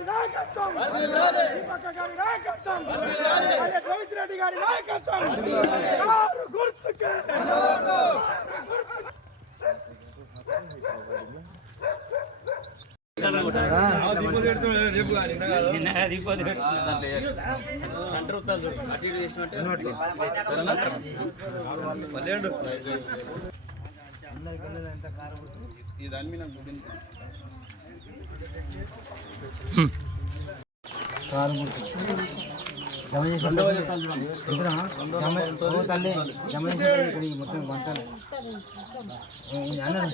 గారి నాయకత్వం దీపక్క గారి నాయకత్వం అయ్య రోహిత్ రెడ్డి గారి నాయకత్వం కారు గుర్తుకే అందరికి వెళ్ళేదంతా కారు గుర్తు. కారు గుర్తు. జమ చేసి జమ తల్లి జమ చేసి మొత్తం పంచాలి అన్నారు